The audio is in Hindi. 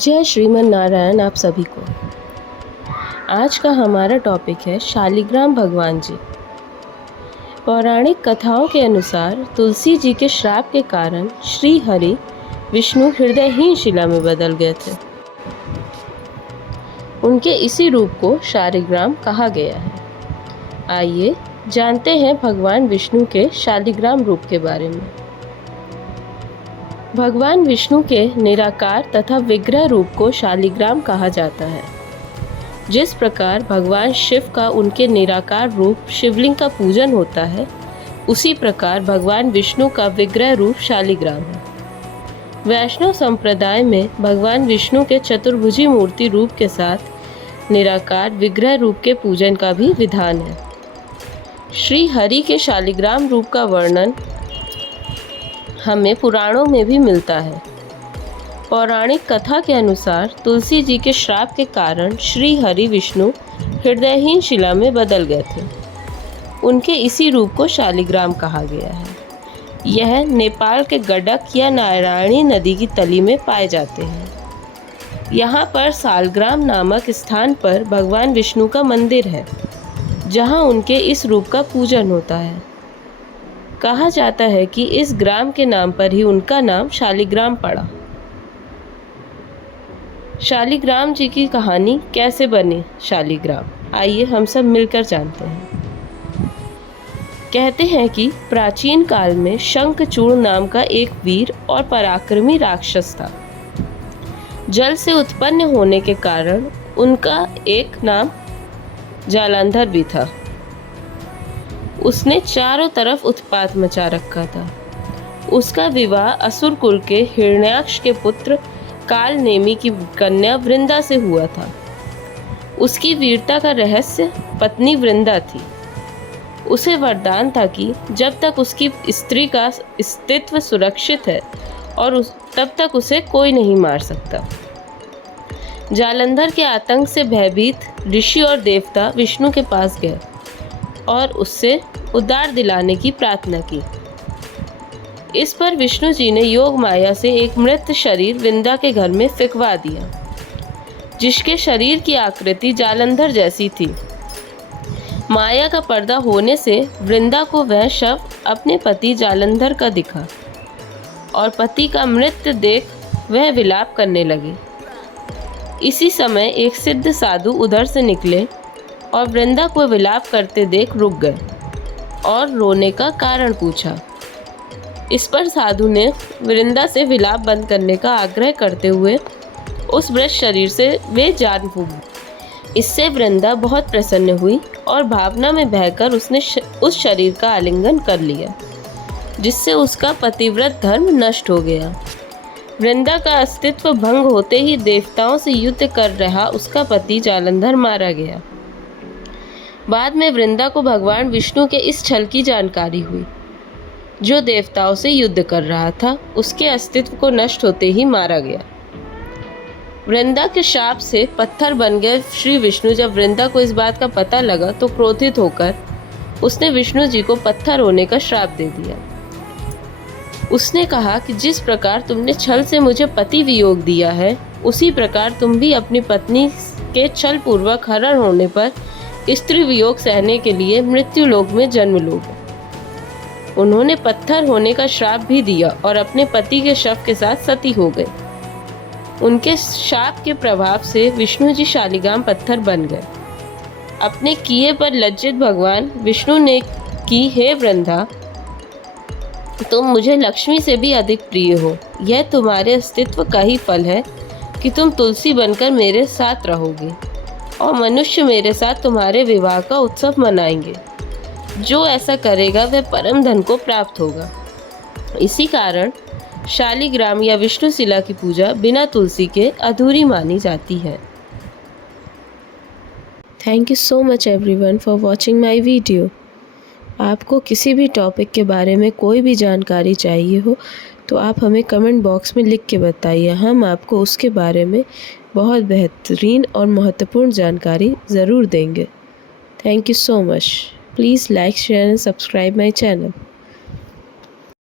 जय श्रीमन नारायण आप सभी को। आज का हमारा टॉपिक है शालिग्राम भगवान जी। पौराणिक कथाओं के अनुसार तुलसी जी के श्राप के कारण श्री हरि विष्णु हृदयहीन शिला में बदल गए थे। उनके इसी रूप को शालिग्राम कहा गया है। आइए जानते हैं भगवान विष्णु के शालिग्राम रूप के बारे में। भगवान विष्णु के निराकार तथा विग्रह रूप को शालिग्राम कहा जाता है। जिस प्रकार भगवान शिव का उनके निराकार रूप शिवलिंग का पूजन होता है, उसी प्रकार भगवान विष्णु का विग्रह रूप शालिग्राम है। वैष्णव संप्रदाय में भगवान विष्णु के चतुर्भुजी मूर्ति रूप के साथ निराकार विग्रह रूप के पूजन का भी विधान है। श्री हरि के शालिग्राम रूप का वर्णन हमें पुराणों में भी मिलता है। पौराणिक कथा के अनुसार तुलसी जी के श्राप के कारण श्री हरि विष्णु हृदयहीन शिला में बदल गए थे। उनके इसी रूप को शालिग्राम कहा गया है। यह नेपाल के गडक या नारायणी नदी की तली में पाए जाते हैं। यहाँ पर सालग्राम नामक स्थान पर भगवान विष्णु का मंदिर है, जहाँ उनके इस रूप का पूजन होता है। कहा जाता है कि इस ग्राम के नाम पर ही उनका नाम शालिग्राम पड़ा। शालिग्राम जी की कहानी कैसे बने शालिग्राम, आइए हम सब मिलकर जानते हैं। कहते हैं कि प्राचीन काल में शंखचूड़ नाम का एक वीर और पराक्रमी राक्षस था। जल से उत्पन्न होने के कारण उनका एक नाम जालंधर भी था। उसने चारों तरफ उत्पात मचा रखा था। उसका विवाह असुर कुल के हिरण्याक्ष के पुत्र काल नेमी की कन्या वृंदा से हुआ था। उसकी वीरता का रहस्य पत्नी वृंदा थी। उसे वरदान था कि जब तक उसकी स्त्री का अस्तित्व सुरक्षित है और तब तक उसे कोई नहीं मार सकता। जालंधर के आतंक से भयभीत ऋषि और देवता विष्णु के पास गए और उससे उद्धार दिलाने की प्रार्थना की। इस पर विष्णु जी ने योग माया से एक मृत शरीर वृंदा के घर में फेंकवा दिया, जिसके शरीर की आकृति जालंधर जैसी थी। माया का पर्दा होने से वृंदा को वह शव अपने पति जालंधर का दिखा और पति का मृत्यु देख वह विलाप करने लगी। इसी समय एक सिद्ध साधु उधर से निकले और वृंदा को विलाप करते देख रुक गए और रोने का कारण पूछा। इस पर साधु ने वृंदा से विलाप बंद करने का आग्रह करते हुए उस मृत शरीर से वे जान फूंक। इससे वृंदा बहुत प्रसन्न हुई और भावना में बहकर उसने उस शरीर का आलिंगन कर लिया, जिससे उसका पतिव्रत धर्म नष्ट हो गया। वृंदा का अस्तित्व भंग होते ही देवताओं से युद्ध कर रहा उसका पति जालंधर मारा गया। बाद में वृंदा को भगवान विष्णु के इस छल की जानकारी हुई। जो देवताओं से युद्ध कर रहा था, उसके अस्तित्व को नष्ट होते ही मारा गया। वृंदा के शाप से पत्थर बन गए श्री विष्णु। जब वृंदा को इस बात का पता लगा तो क्रोधित होकर उसने विष्णु जी को पत्थर होने का श्राप दे दिया। उसने कहा कि जिस प्रकार तुमने छल से मुझे पति वियोग दिया है, उसी प्रकार तुम भी अपनी पत्नी के छल पूर्वक हरण होने पर स्त्री वियोग सहने के लिए मृत्यु लोक में जन्म लोगे। उन्होंने पत्थर होने का श्राप भी दिया और अपने पति के शव के साथ सती हो गए। उनके शाप के प्रभाव से विष्णु जी शालिग्राम पत्थर बन गए। अपने किए पर लज्जित भगवान विष्णु ने की, हे वृंदा, तुम मुझे लक्ष्मी से भी अधिक प्रिय हो। यह तुम्हारे अस्तित्व का ही फल है कि तुम तुलसी बनकर मेरे साथ रहोगे और मनुष्य मेरे साथ तुम्हारे विवाह का उत्सव मनाएंगे। जो ऐसा करेगा वह परम धन को प्राप्त होगा। इसी कारण शालिग्राम या विष्णु शिला की पूजा बिना तुलसी के अधूरी मानी जाती है। Thank you so much everyone for watching my video. आपको किसी भी टॉपिक के बारे में कोई भी जानकारी चाहिए हो तो आप हमें कमेंट बॉक्स में लिख के बताइए। हम आपको उसके बारे में बहुत बेहतरीन और महत्वपूर्ण जानकारी ज़रूर देंगे। Thank you so much. Please like, share and subscribe my channel.